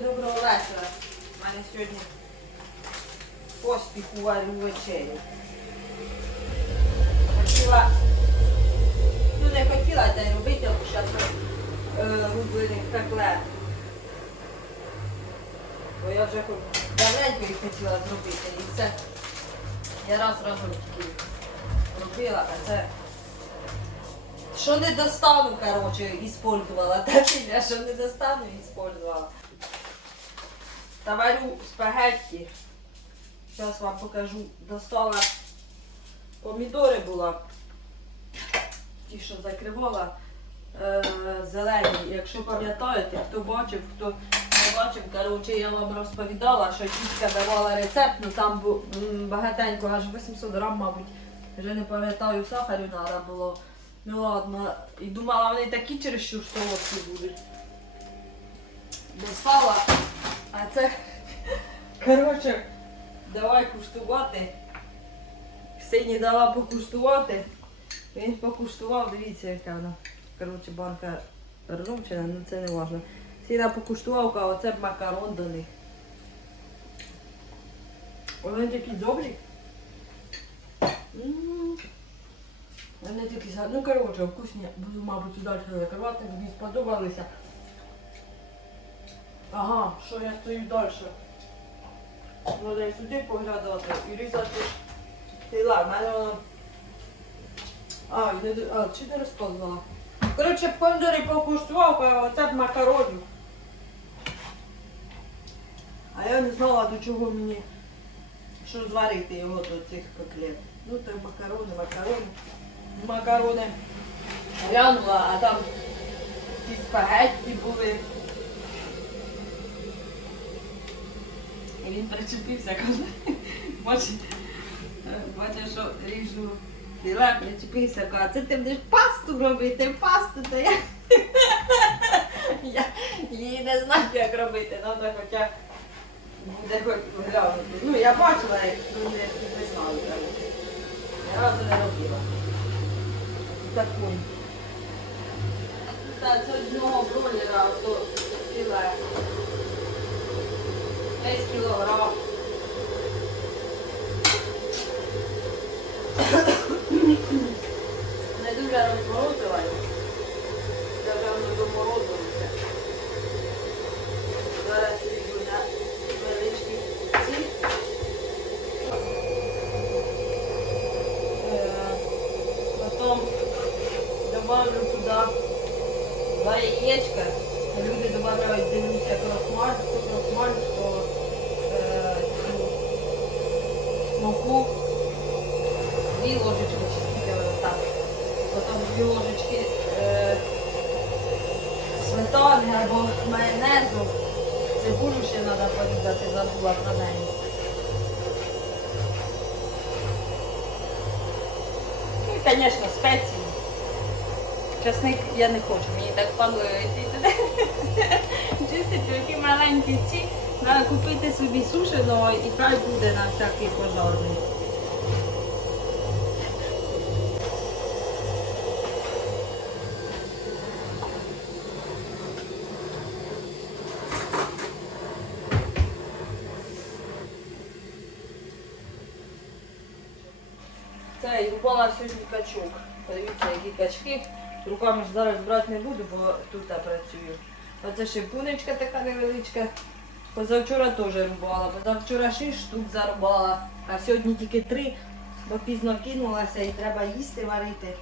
Доброго вечора. У мене сьогодні поспіху варю вечерю. Хотіла, ну не хотіла та й робити, бо зараз е, робили котлет. Бо я вже давненько їх хотіла зробити. І це я раз разом тільки робила, а це що не достану, короче, использовала. Так я що не достану, использовала. Та варю. Зараз вам покажу. Достала помідори була. Ті, що закривала е, зелені. Якщо пам'ятаєте, хто бачив, хто не бачив, коротше, я вам розповідала, що тітка давала рецепт, ну там багатенько, аж 800 грам, мабуть. Вже не пам'ятаю, сахарю треба було. Ну ладно. І думала, вони такі чересчур солодкі будуть. Достала. А це, коротше, давай куштувати. Ксені дала покуштувати. Він покуштував, дивіться, яка вона. Коротше, банка румчена, ну це не важливо. Сіна покуштував, каже, оце макарон них. Вони такі добрі. Вони такі, ну коротше, вкусні. Буду, мабуть, далі закривати, мені сподобалися. Ага, що я стою далі? Треба і сюди поглядати і різати тіла. В мене. А, не... а, чи не розповзала? Коротше, помідори покуштував, оце макаронів. А я не знала, до чого мені, що зварити його до цих котлет. Ну, то макарони, макарони. Макарони глянула, а там ті спагетті були. Він причепився, каже, бачиш, бачиш, що ріжу філе, причепився, каже, це ти будеш пасту робити, пасту, то я, я її не знаю, як робити, треба хоча буде хоч глянути. Ну, я бачила, як ну, не, знаю, коротше. Я разу не робила. Таку. Та це одного бройлера, то філе. 10 кілограм. Не дуже розморозила. Я вже воно доморозилося. Зараз йду на невеличкі ці. Е, Потім добавлю туди два яєчка. Люди добавляють, дивлюся, крохмаль, хто крохмаль, хто е, цю муку. Дві ложечки, чи скільки воно там. Потім дві ложечки е, сметани або майонезу. Цибулю ще треба порізати, забула про неї. Ну і, звісно, спеції. Часник я не хочу, мені так туди. Чистити такі маленькі ці. Треба купити собі сушеного і хай буде на всякий пожарний. Це і упала сьогодні качок. Подивіться, які качки. Руками ж зараз брати не буду, бо тут я працюю. Оце ще пунечка така невеличка. Позавчора теж рубала. Позавчора 6 штук зарубала, а сьогодні тільки 3, бо пізно кинулася і треба їсти варити.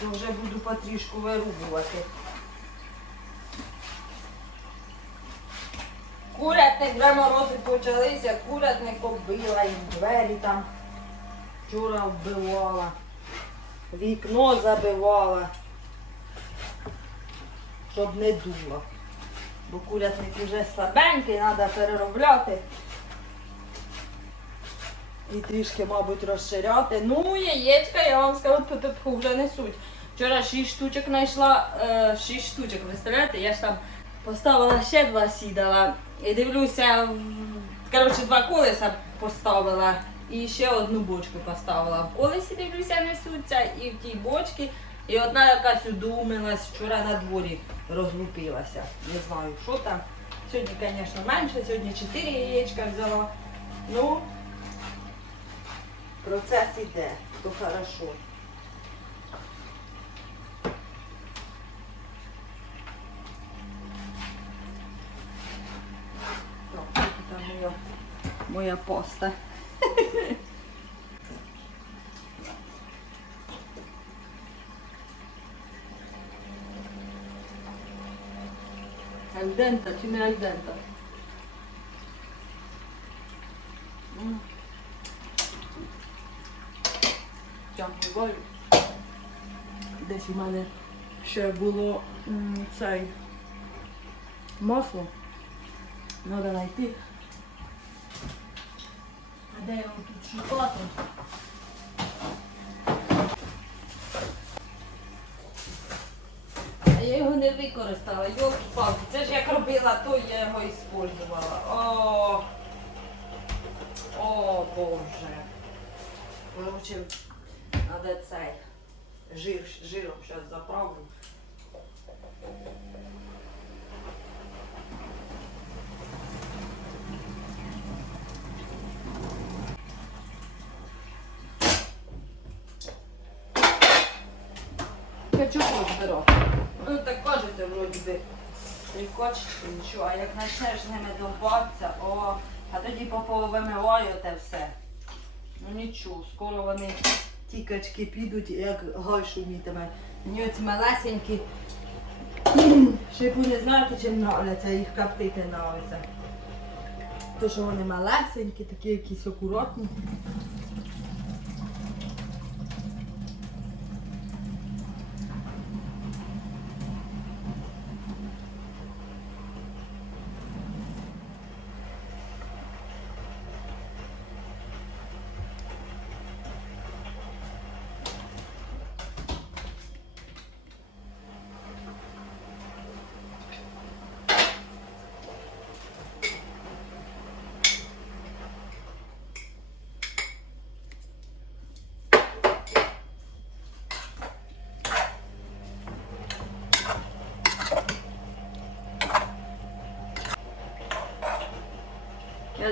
То вже буду потрішку вирубувати. Курятник, вже морози почалися, курятник побила і двері там. Вчора вбивала, вікно забивала, щоб не дуло. Бо курятник вже слабенький, треба переробляти. І трішки, мабуть, розширяти. Ну, яєчка, я вам скажу, тут вже несуть. Вчора 6 штучок знайшла, е, 6 штучок, представляєте? Я ж там поставила ще два сідала. І дивлюся, коротше, два колеса поставила і ще одну бочку поставила. В колесі дивлюся, несуться, і в тій бочці. І одна якась удумилась, вчора на дворі розлупилася. Не знаю, що там. Сьогодні, звісно, менше, сьогодні 4 яєчка взяла. Ну, процес іде, то хорошо. Так, там моя, моя поста. Альдента чи не альдента? М. Тягну Десь у мене ще було м, цей масло. Треба знайти. Де його тут шукати? А я його не використала, йолки палки Це ж як робила, то я його іспользувала. О, о Боже. Короче, треба цей жир, жиром зараз заправлю. Хочу розбирати. Ну так вроді би. Прикочечки, нічого, а як почнеш з ними довбатися, о, а тоді поповимиваю те все. Ну нічого, скоро вони ті качки підуть, як гай шумітиме. Мені оці малесенькі. Шипу не знаєте, чим нравиться, їх коптити нравиться. То, що вони малесенькі, такі якісь акуратні.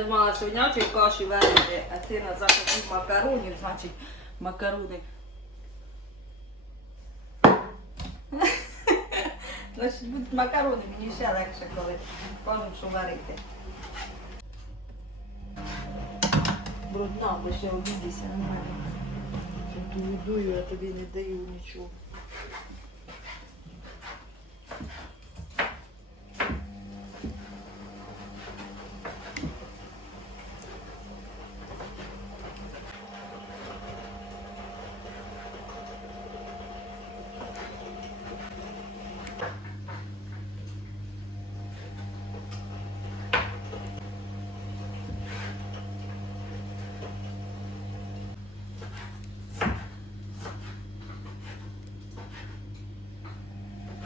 Я думала, свинячої каші варити, а ти на захотів макаронів, значить макарони. Значить, будуть макарони, мені ще легше, коли кажуть, що варити. Брудна, бо ще обідися на мене. Я тобі не даю нічого.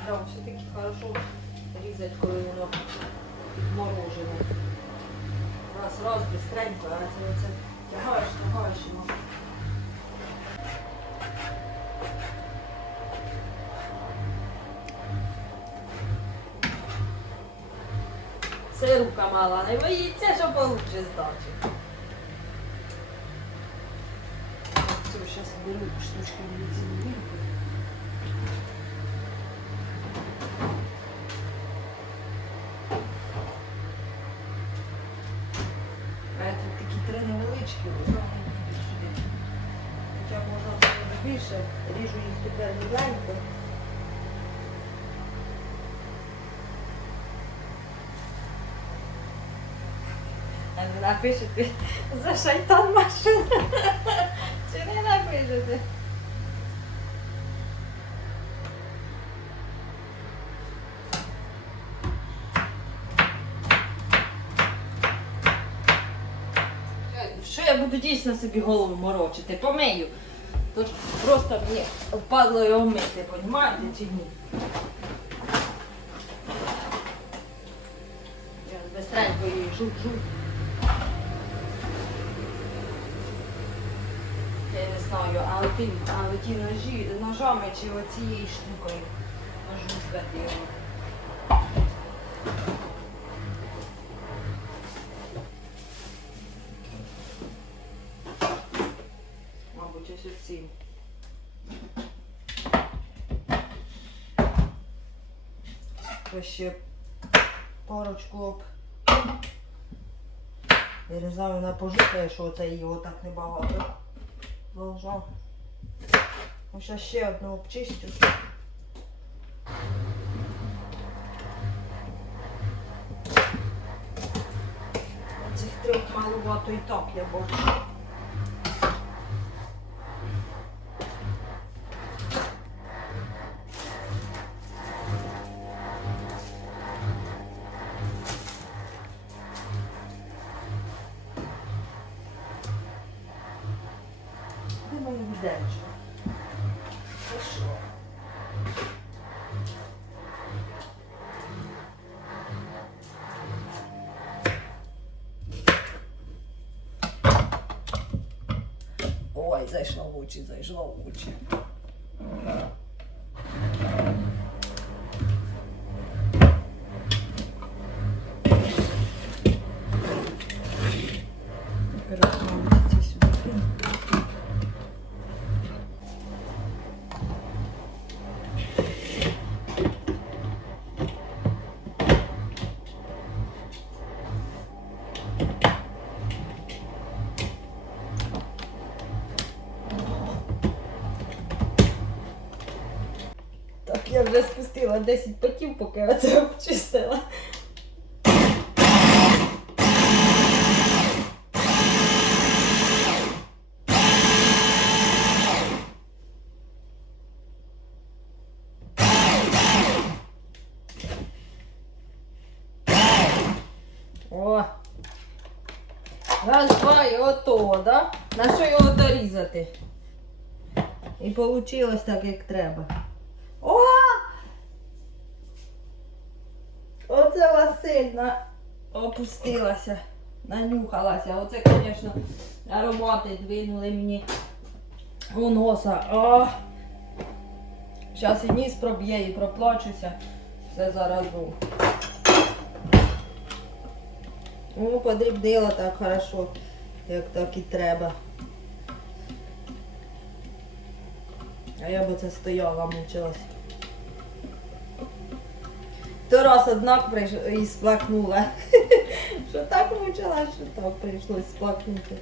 Да, все-таки хорошо різати, коли воно морожене. Раз, раз, быстренько, а це оце тягаєш, тягаєш його. Сирубка мала, не боїться, що получше здачі. Все, зараз беру штучки від землі. А тут такі три невеличкі, вони йдуть сюди. Хоча можна було більше, ріжу їх тепер рівненько. А ви напишете за шайтан машина. Чи не напишете? Що я буду дійсно собі голову морочити? Помию. Тож просто мені впадло його мити, розумієте чи ні? Я быстренько її жук-жук. тим, але ті ножі, ножами чи оцією штукою жужкати його. Мабуть, ось оцим. Ще парочку об. Я не знаю, вона пожукає, що це її отак небагато. Должав. Зараз ще одну обчистю. Цих трьох малувато і так я бачу. Де моє відеречко? 鸡贼，是个无鸡。10 потів, поки я це обчистила. О! Раз, готово, да? На що його дорізати? І вийшло так, як треба. О! Оце Васильна опустилася, нанюхалася. Оце, звісно, аромати двинули мені у носа. О! Зараз і ніс проб'є і проплачуся. Все заразу. О, подрібнила так хорошо, як так і треба. А я би це стояла, мучилась. То раз однак прийш... і сплакнула. Що так мучилась, що так прийшлось сплакнути.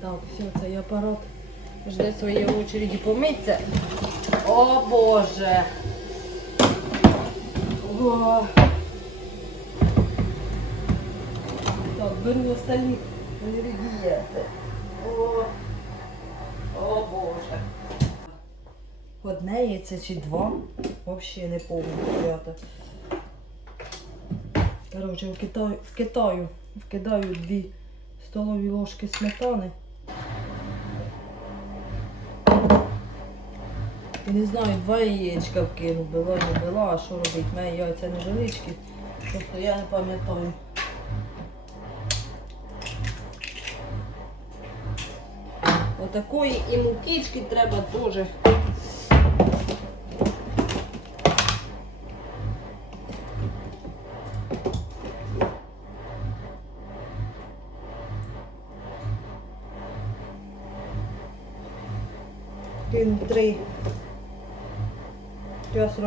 Так, все, цей апарат жде своєї очереді помиться. О Боже! О! Так, беру остальні інгредієнти. О, о Боже. Одне яйце чи два? Взагалі не ребята. Коротше, в Китаю, в Китаю вкидаю дві столові ложки сметани. І не знаю, два яєчка вкину, била, не била, а що робити? Мене яйця невеличкі, тобто я не пам'ятаю. Отакої і мукички треба дуже.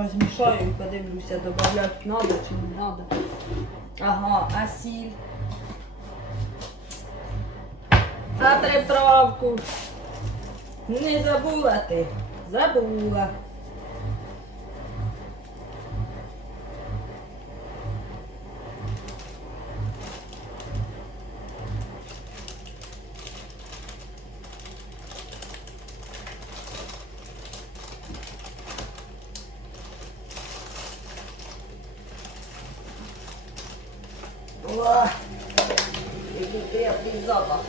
Розмішаю і подивлюся, додати треба чи не треба. Ага, а сіль. А приправку. Не забула ти. Забула. О, крепкий запах.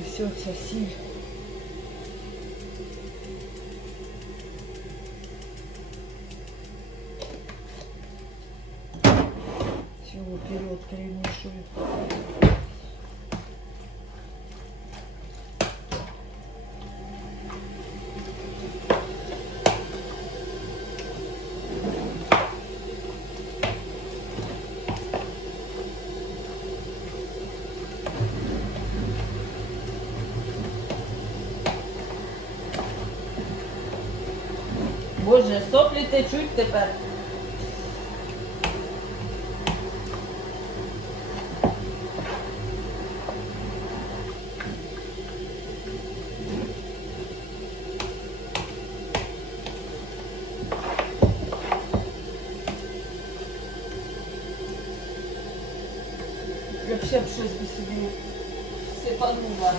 Ось ця сіль. Боже, соплі течуть тепер. Я б ще б щось би собі сипанула.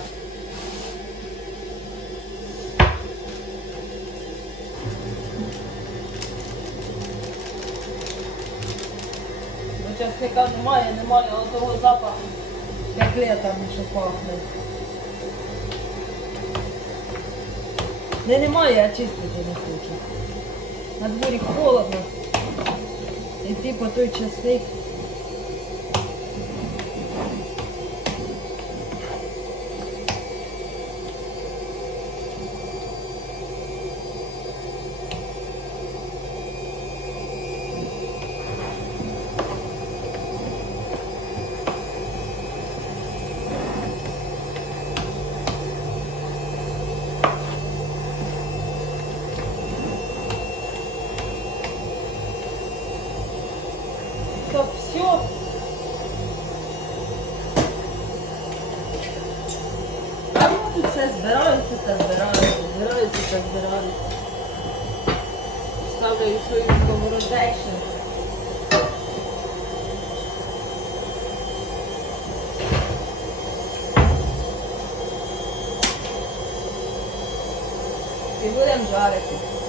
Бо часника немає, немає того запаху, як літом що пахне. Не немає, а чистити не хочу. На дворі холодно. Йти по той часник. Так, все. А ну тут все збираються та збираються, збираються та збираються. Ставлю свою сковородечну. І будемо жарити. А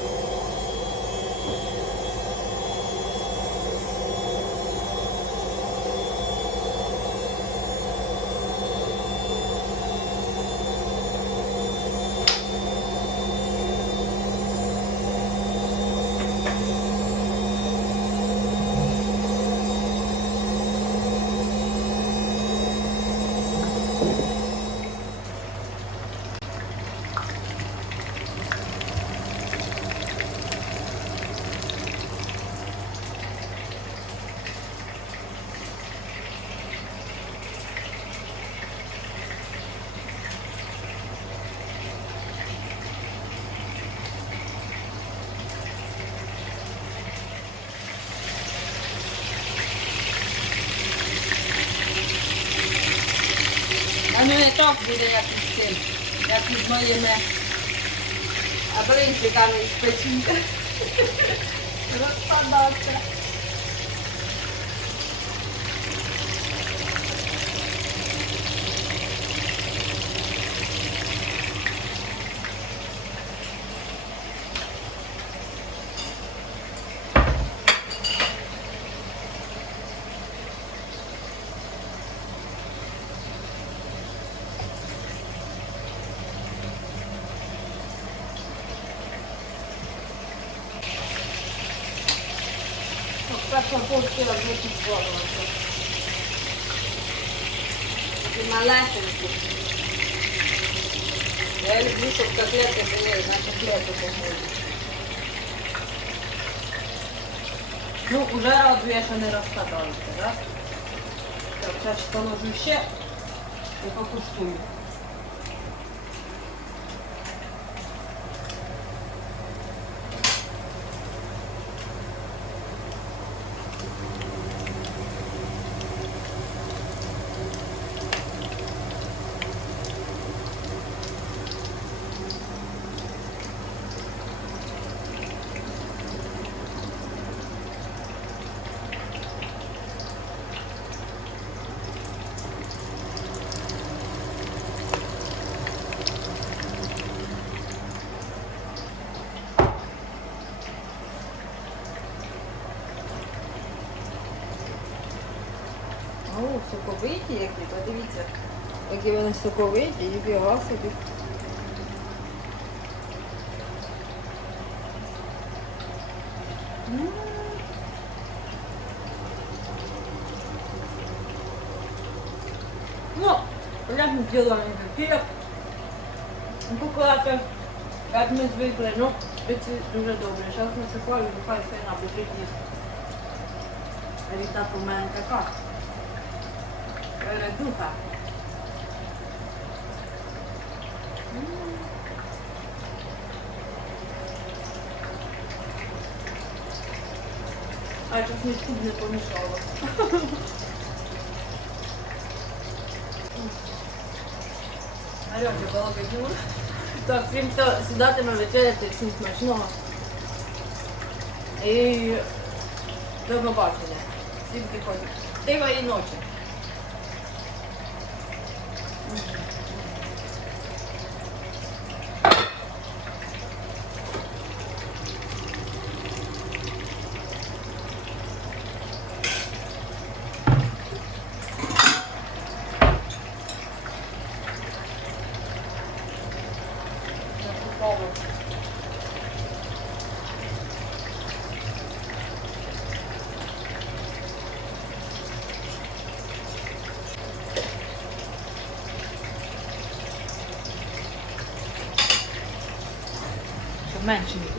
ну і так буде, як із тим, як із моїми а блинчиками з печінки. Розпадаться. Перша порція вже підплавилася. Такі малесенькі. Я люблю, щоб котлети були на котлету похожі. Ну, уже радує, що не розкаталися, так? Так, зараз положу ще і покуштую. О, соковиті які, подивіться, які вони соковиті, і фіга собі. Ну, як ми зробили такі, буквально, як ми звикли, ну, це дуже добре. Зараз насипаю, нехай сина буде їсти. Ріта у мене така. Передуха. А б не помішало. Гаряче балакать Так, всім, хто сідатиме вечеряти, всім смачного. І до побачення. Всім тихо. Тихої ночі. Щоб менше не було.